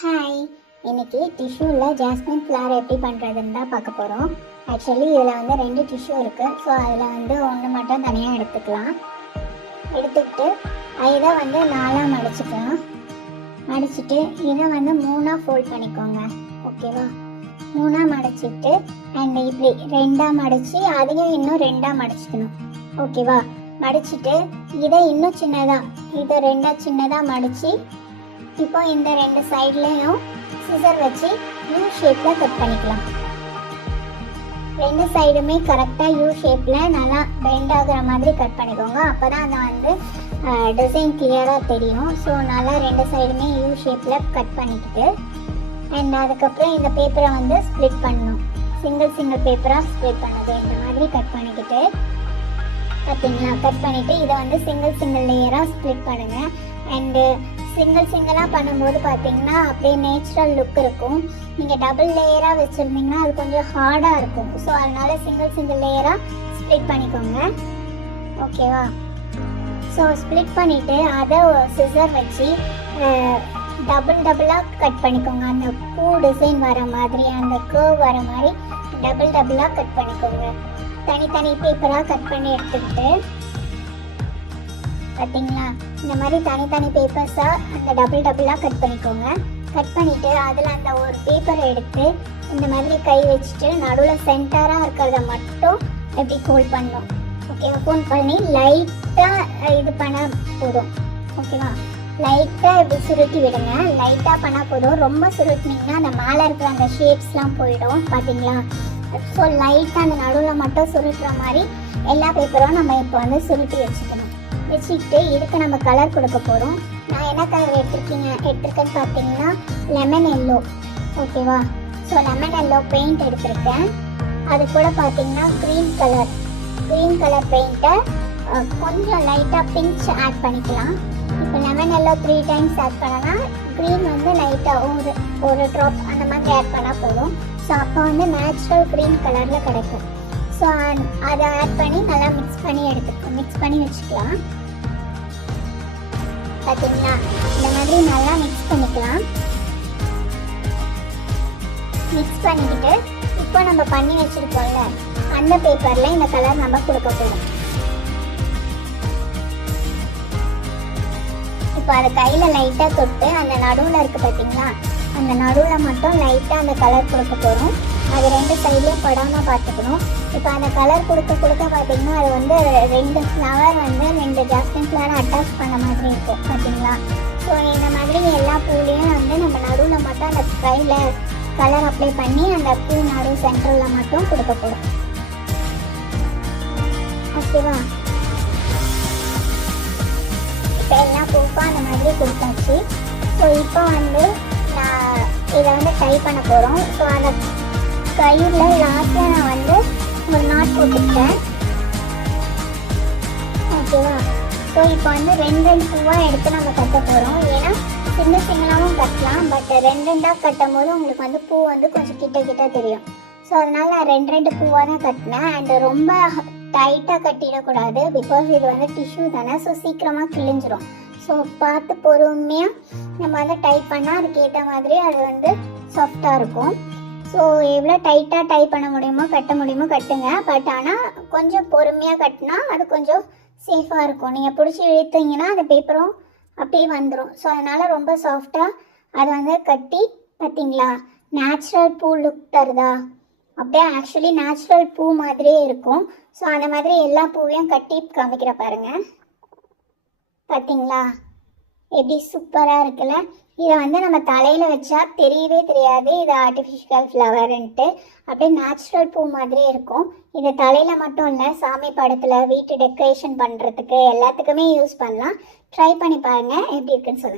Hi, இன்னைக்கு டிஷ்யூவில் jasmine flower எப்படி பண்ணுறதுன்னு தான் பார்க்க போகிறோம். ஆக்சுவலி இதில் வந்து 2 டிஷ்யூ இருக்குது. ஸோ அதில் வந்து ஒன்று மட்டும் தனியாக எடுத்துக்கலாம். எடுத்துக்கிட்டு இதை வந்து 4ஆக மடிச்சுக்கலாம். மடிச்சுட்டு இதை வந்து 3ஆக ஃபோல்ட் பண்ணிக்கோங்க. ஓகேவா? 3ஆக மடிச்சிட்டு அண்ட் இப்படி 2ஆக மடித்து அதையும் இன்னும் 2ஆக மடிச்சுக்கணும். ஓகேவா? மடிச்சுட்டு இதை இன்னும் சின்னதாக, இதை 2ஆக சின்னதாக மடித்து இப்போ இந்த 2 சைட்லேயும் சிசர் வச்சு யூ ஷேப்பில் கட் பண்ணிக்கலாம். 2 சைடுமே கரெக்டாக யூ ஷேப்பில் நல்லா பெண்ட் ஆகிற மாதிரி கட் பண்ணிக்கோங்க. அப்போ தான் அதை வந்து டிசைன் கிளியராக தெரியும். ஸோ நல்லா 2 சைடுமே யூ ஷேப்பில் கட் பண்ணிக்கிட்டு அண்ட் அதுக்கப்புறம் இந்த பேப்பரை வந்து ஸ்ப்ளிட் பண்ணணும். சிங்கிள் பேப்பராக ஸ்ப்ளிட் பண்ணுது இந்த மாதிரி கட் பண்ணிக்கிட்டு பார்த்தீங்களா? கட் பண்ணிவிட்டு இதை வந்து சிங்கிள் லேயராக ஸ்ப்ளிட் பண்ணுங்கள். அண்டு சிங்கிளாக பண்ணும்போது பார்த்தீங்கன்னா அப்படியே நேச்சுரல் லுக் இருக்கும். நீங்கள் டபுள் லேயராக வச்சுருந்தீங்கன்னா அது கொஞ்சம் ஹார்டாக இருக்கும். ஸோ அதனால் சிங்கிள் லேயராக ஸ்ப்ளிட் பண்ணிக்கோங்க. ஓகேவா? ஸோ ஸ்ப்ளிட் பண்ணிவிட்டு அதை சிசர் வச்சு டபுளாக கட் பண்ணிக்கோங்க. அந்த பூ டிசைன் வர மாதிரி, அந்த கர்வ் வர மாதிரி டபுளாக கட் பண்ணிக்கோங்க. தனித்தனி பேப்பராக கட் பண்ணி எடுத்துக்கிட்டு பார்த்தீங்களா? இந்த மாதிரி தனித்தனி பேப்பர்ஸாக அந்த டபுளாக கட் பண்ணிக்கோங்க. கட் பண்ணிவிட்டு அதில் அந்த ஒரு பேப்பரை எடுத்து இந்த மாதிரி கை வச்சுட்டு நடுவில் சென்டராக இருக்கிறத மட்டும் எப்படி ஃபோல்ட் பண்ணணும். ஓகேவா? ஃபோல்ட் பண்ணி லைட்டாக இது பண்ண போதும். ஓகேவா? லைட்டாக இப்படி சுருட்டி விடுங்க. லைட்டாக பண்ணால் போதும். ரொம்ப சுருட்டினீங்கன்னா அந்த மேலே இருக்கிற அந்த ஷேப்ஸ்லாம் போயிடும். பார்த்தீங்களா? ஸோ லைட்டாக அந்த நடுவில் மட்டும் சுருட்டுற மாதிரி எல்லா பேப்பரும் நம்ம இப்போ வந்து சுருட்டி வச்சுக்கணும். வச்சுக்கிட்டு இதுக்கு நம்ம கலர் கொடுக்க போகிறோம். நான் என்ன கலர் எடுத்திருக்கேன்னு பார்த்தீங்கன்னா லெமன் எல்லோ. ஓகேவா? ஸோ லெமன் எல்லோ பெயிண்ட் எடுத்திருக்கேன். அது கூட பார்த்தீங்கன்னா க்ரீன் கலர் பெயிண்ட்டை கொஞ்சம் லைட்டாக பிஞ்ச் ஆட் பண்ணிக்கலாம். இப்போ லெமன் எல்லோ 3 டைம்ஸ் ஆட் பண்ணனா க்ரீன் வந்து லைட்டாக ஒரு ட்ராப் அந்த மாதிரி ஆட் பண்ணால் போதும். ஸோ அப்போ வந்து நேச்சுரல் க்ரீன் கலரில் கிடைக்கும். ஸோ அதை ஆட் பண்ணி நல்லா மிக்ஸ் பண்ணி வச்சுக்கலாம். பார்த்தீங்களா? இந்த மாதிரி நல்லா மிக்ஸ் பண்ணிக்கலாம். மிக்ஸ் பண்ணிக்கிட்டு இப்போ நம்ம பண்ணி வச்சுருக்கோம்ல அந்த பேப்பரில் இந்த கலர் நம்ம கொடுக்க போகிறோம். இப்போ அதை கையில் லைட்டாக தொட்டு அந்த நடுவில் இருக்குது பார்த்தீங்களா? அந்த நடுவில் மட்டும் லைட்டாக அந்த கலர் கொடுக்க போகிறோம். அது 2 சைட்லேயும் படாமல் பார்த்துக்கணும். இப்போ அந்த கலர் கொடுக்க பார்த்தீங்கன்னா அது வந்து 2 ஃப்ளவர் வந்து 2 ஜாஸ்மின் ஃப்ளவர் அட்டாச் பண்ண மாதிரி இருக்கும். பார்த்தீங்களா? ஸோ இந்த மாதிரி எல்லா பூலையும் வந்து நம்ம நடுவில் மட்டும் அந்த கையில் கலர் அப்ளை பண்ணி அந்த பூ நடு சென்டரில் மட்டும் கொடுக்க போகிறோம். ஓகேவா? இப்போ எல்லா பூக்கும் அந்த மாதிரி கொடுத்தாச்சு. ஸோ இப்போ வந்து நான் இதை வந்து டை பண்ண போகிறோம். ஸோ அந்த கயிறில் லாஸ்ட்டில் நான் வந்து ஒரு நாட் போட்டுக்கிட்டேன். ஓகேவா? ஸோ இப்போ வந்து 2 பூவாக எடுத்து நம்ம கட்ட போகிறோம். ஏன்னா சின்னதாகவும் கட்டலாம். பட் 2 கட்டும் போது உங்களுக்கு வந்து பூ வந்து கொஞ்சம் கிட்ட தெரியும். ஸோ அதனால் நான் 2 பூவாக தான் கட்டினேன். அண்ட் ரொம்ப டைட்டாக கட்டிடக்கூடாது. பிகாஸ் இது வந்து டிஷ்யூ தானே. ஸோ சீக்கிரமாக கிழிஞ்சிரும். ஸோ பார்த்து பொறுமையாக நம்ம வந்து டைப் பண்ணால் அதுக்கேற்ற மாதிரி அது வந்து சாஃப்டாக இருக்கும். ஸோ எவ்வளோ டைட்டாக டைப் பண்ண முடியுமோ கட்ட முடியுமோ கட்டுங்க. பட் ஆனால் கொஞ்சம் பொறுமையாக கட்டினா அது கொஞ்சம் சேஃபாக இருக்கும். நீங்கள் பிடிச்சி இழுத்தீங்கன்னா அந்த பேப்பரும் அப்படியே வந்துடும். ஸோ அதனால் ரொம்ப சாஃப்டாக அதை வந்து கட்டி பார்த்தீங்களா? நேச்சுரல் பூ லுக் தருதா? அப்படியே ஆக்சுவலி நேச்சுரல் பூ மாதிரியே இருக்கும். ஸோ அந்த மாதிரி எல்லா பூவையும் கட்டி காமிக்கிற பாருங்கள். பார்த்தீங்களா? எப்படி சூப்பராக இருக்குல்ல? இதை வந்து நம்ம தலையில் வச்சா தெரியவே தெரியாது இது ஆர்டிஃபிஷியல் ஃப்ளவர்ன்ட்டு. அப்படியே நேச்சுரல் பூ மாதிரியே இருக்கும். இது தலையில் மட்டும் இல்லை, சாமி படத்தில் வீட்டு டெக்கரேஷன் பண்ணுறதுக்கு எல்லாத்துக்குமே யூஸ் பண்ணலாம். ட்ரை பண்ணி பாருங்கள் எப்படி இருக்குன்னு சொல்லுங்கள்.